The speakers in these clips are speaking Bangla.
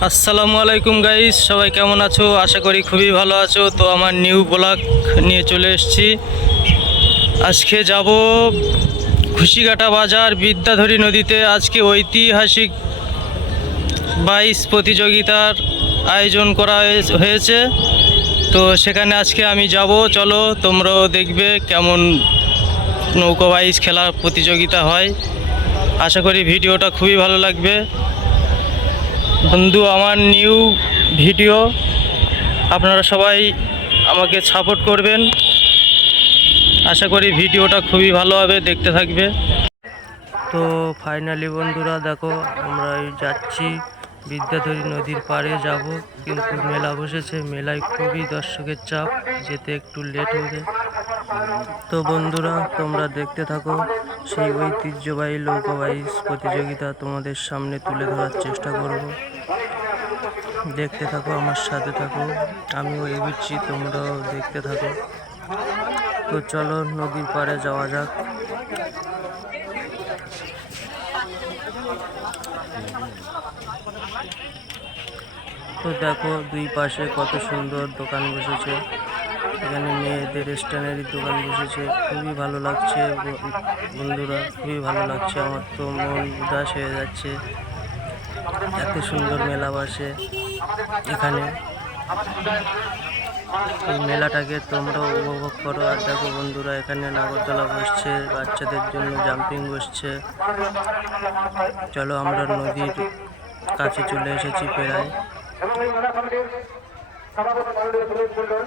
আসসালামু আলাইকুম গাইস সবাই কেমন আছো? আশা করি খুবই ভালো আছো। তো আমার নিউ ব্লগ নিয়ে চলে এসেছি। আজকে যাব খুশিঘাটা বাজার বিদ্যাধরী নদীতে। আজকে ঐতিহাসিক বাইশ প্রতিযোগিতার আয়োজন করা হয়ে- হয়েছে। তো সেখানে আজকে আমি যাব। চলো তোমরাও দেখবে কেমন নৌকো বাইশ খেলা প্রতিযোগিতা হয়। আশা করি ভিডিওটা খুবই ভালো লাগবে। বন্ধু, আমার নিউ ভিডিও, আপনারা সবাই আমাকে সাপোর্ট করবেন। আশা করি ভিডিওটা খুবই ভালো হবে, দেখতে থাকবে। তো ফাইনালি বন্ধুরা, দেখো, আমরা যাচ্ছি। বিদ্যাধরী নদীর পাড়ে যাব, কিন্তু মেলা বসেছে। মেলায় খুবই দর্শকের চাপ, যেতে একটু লেট হবে তো বন্ধুরা, তোমরা দেখতে থাকো, সেই ঐতিহ্যবাহী লোকবাইজ প্রতিযোগিতা তোমাদের সামনে তুলে ধরার চেষ্টা করব। দেখতে থাকো, আমার সাথে থাকো, আমিও এগোচ্ছি, তোমরাও দেখতে থাকো। তো চলো, নদীর পাড়ে যাওয়া যাক। তো দেখো, দুই পাশে কত সুন্দর দোকান বসেছে। এখানে মেয়েদের স্টেশনারি দোকান বসেছে। খুবই ভালো লাগছে বন্ধুরা, খুবই ভালো লাগছে আমার তো, মন উদাস হয়ে যাচ্ছে। এত সুন্দর মেলা বসে এখানে। এই মেলাটাকে তোমরাও উপভোগ করো। আর দেখো বন্ধুরা, এখানে নাগরদোলা বসছে, বাচ্চাদের জন্য জাম্পিং বসছে। চলো আমরা নদীর কাছে চলে এসেছি প্রায়। প্রতিবাদ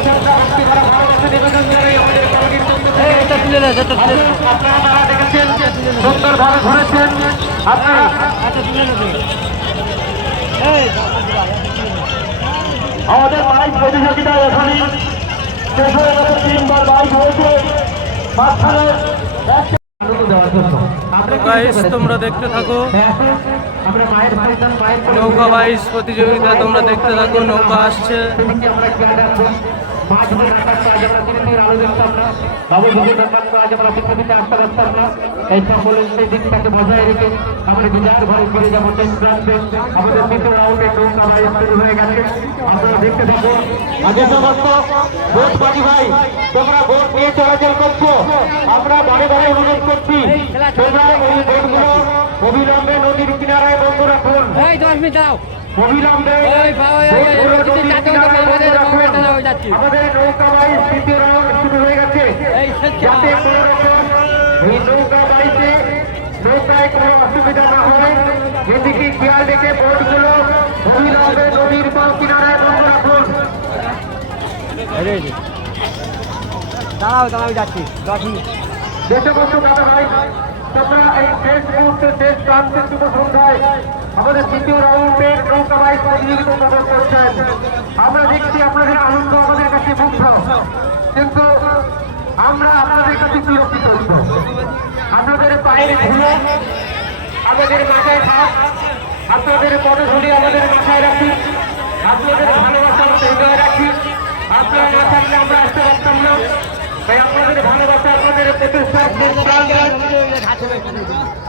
থেকে। আসুন, আপনারা তারা দেখেছেন সুন্দরভাবে ঘুরেছেন আপনারা আমাদের বাইক প্রতিযোগিতা শেষ হয়ে গেছে তিনবার বাইক হয়েছে। মাঝখানে গাইস তোমরা দেখতে থাকো। নৌকা বাইশ প্রতিযোগিতা তোমরা দেখতে থাকো নৌকা আসছে। মাছ ধরে রাখার কাজ আমরা দিনে দিন আলো দেখতাম না বাবু বুঝে ব্যাপার আজ আমরা পৃথিবীতে আসতে পারতাম না এই সকলের সেই দিকটাকে বজায় রেখে আমরা বিজার ঘরে ফিরে যাব প্রান্তে আমাদের দ্বিতীয় রাউন্ডে নৌকা ভাই শুরু হয়ে গেছে আপনারা দেখতে থাকো আগে সমস্ত ভোট বাজি ভাই তোমরা ভোট নিয়ে চলাচল করছ আমরা বারে বারে অনুরোধ করছি তোমরা ওই ভোটগুলো অবিলম্বে নদীর কিনারায় বন্ধ রাখুন এই দশ মিনিট দাও। অবিলম্বে আমাদের নৌকা বাইশ তৃতীয় রাউন্ড শুরু হয়ে গেছে। যাতে কোনো রকম এই নৌকা বাইশে নৌকায় কোনো অসুবিধা না হয়। এদিকে খেয়াল রেখে বোটগুলো অবিলম্বে নদীর পাল কিনারায় বন্ধ রাখুন। দাঁড়াও দাঁড়াও যাচ্ছি। দশ মিনিট। দেশবন্ধু দাদা ভাই। তোমরা এই শেষ মুহূর্তে শেষ প্রান্তের শুভ সন্ধ্যায়। আমাদের তৃতীয় রাউন্ডের নৌকা বাইক প্রতিযোগিতা উপভোগ করছেন। আমরা দেখছি আপনাদের আনন্দ আমাদের কাছে মুগ্ধ। কিন্তু আমরা আপনাদের কাছে সুরক্ষিত হইব আপনাদের পায়ের ধুলো আমাদের মাথায় থাক। আপনাদের পদধূলি আমাদের মাথায় রাখি। আপনাদের ভালোবাসা আমাদের হৃদয়ে রাখি। আপনারা না থাকলে আমরা আসতে পারতাম না। তাই আপনাদের ভালোবাসা আপনাদের প্রতিষ্ঠা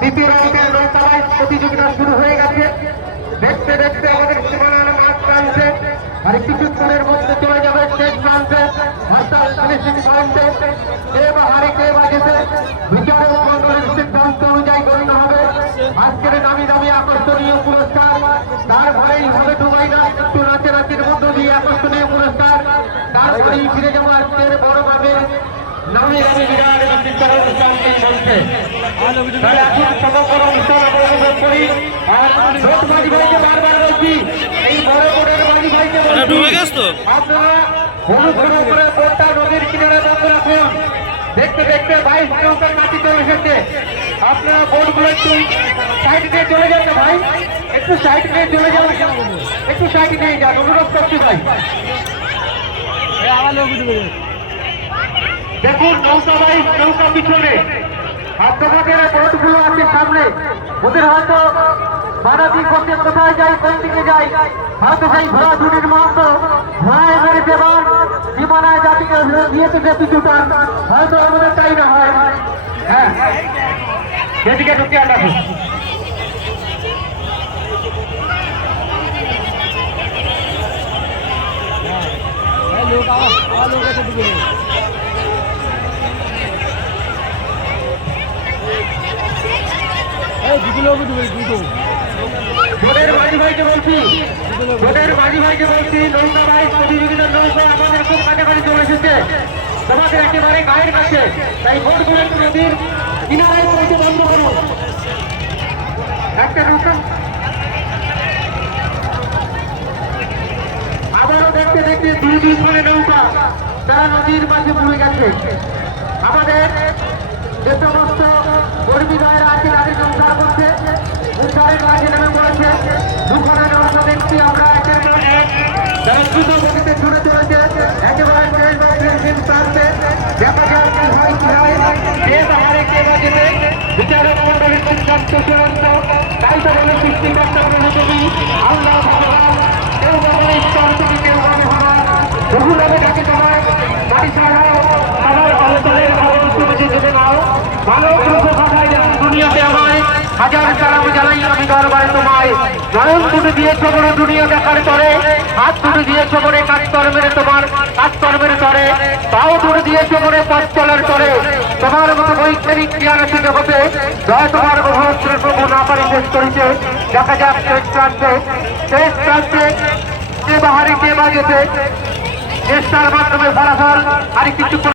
দ্বিতীয় রাউন্ডের নৌকাবাইজ প্রতিযোগিতা শুরু হয়ে দেখতে দেখতে আমাদের সীমানার মাঠ প্রান্তে আর কিছুক্ষণের মধ্যে চলে যাবে শেষ প্রান্তে অর্থাৎ ফিনিশিং পয়েন্টে দামি দামি দিয়ে আকর্ষণীয় পুরস্কার তারপরেই ফিরে যাব আজকের বড় ভাবে নামে আমি বিরাট সমগ্র আর রোড মাঝি ভাইকে বারবার বলছি এই বড় বোর্ডের মাঝি ভাইকে বলছি ডুবে গেছে তো। আপনারা অনুসরণ করে বোটটা নদীর কিনারে বন্ধ রাখুন দেখতে বাইশ চলে এসেছে। আপনারা একটু সাইড দিয়ে চলে না ভাই। একটু সাইড দিয়ে চলে একটু সাইড নিয়ে যান। অনুরোধ করছি ভাই। দেখুন নৌকা বাইশ নৌকা পিছনে। আর তোমাদের বোটগুলো আছে সামনে। ওদের হয়তো বারাদি করতে কোথায় যাই, কোন দিকে যাই? হয়তো সেই ঘোড়া দুটির মত ঘোড়ায় মেরে দেবার সীমানায় জাতিকে দিয়েছে যে পিছুটা হয়তো আমাদের তাই না হয়। হ্যাঁ। সেদিকে ঢুকে আনা বোর্ডের মাঝি ভাইকে বলছি বোর্ডের মাঝি ভাইকে বলছি, নৌকা ভাই, প্রতিযোগিতার নৌকা আমাদের খুব কাছাকাছি চলে এসেছে। তোমাদের একেবারে গায়ের কাছে। তাই বোর্ডগুলো একটু নদীর কিনারায় পৌঁছে বন্ধ করুন একটা নৌকা। আবারও দেখতে দেখতে দুই দুই করে নৌকা। তারা নদীর মাঝে ডুবে গেছে। আমাদের যে সমস্ত কর্মী ভাইরা আছে তাদের উদ্ধার করছে উদ্ধারের কাজে নেমে পড়েছে দুখানা নৌকা দেখছি আমরা একের পর এক তারা দ্রুত গতিতে ছুটে চলেছে একেবারে ট্রেন বা ট্রেন প্রান্তে দেখা যাক কি হয় কি হয় কে বাহারে কে বাজেতে বিচারক মন্ডলীর সিদ্ধান্ত চূড়ান্ত তাই তো বলে সৃষ্টিকর্তা আল্লাহ তোমার বাড়ি ছাড়াও আমার ভালো তুমি ভাষায় যেমন দুনিয়াতে আমায় হাজার দরবারে তোমায় নয়ন দুটো দিয়েছ বড় দুনিয়া দেখার তরে, হাত দুটো দিয়েছ বড় কাজ কর্মের তোমার, কাজ কর্মের তরে, পাও দুটো দিয়েছ বড় পথ চলার তরে, তোমার মতো বৈজ্ঞানিক জ্ঞান আছে জগতে জয় তোমার বহুত্র প্রভু না পারি শেষ করেছে দেখা যাক শেষ প্রান্তে শেষ প্রান্তে কে বাহারে কে বাজেতে চেষ্টার মাধ্যমে ফলাফল আর কিছু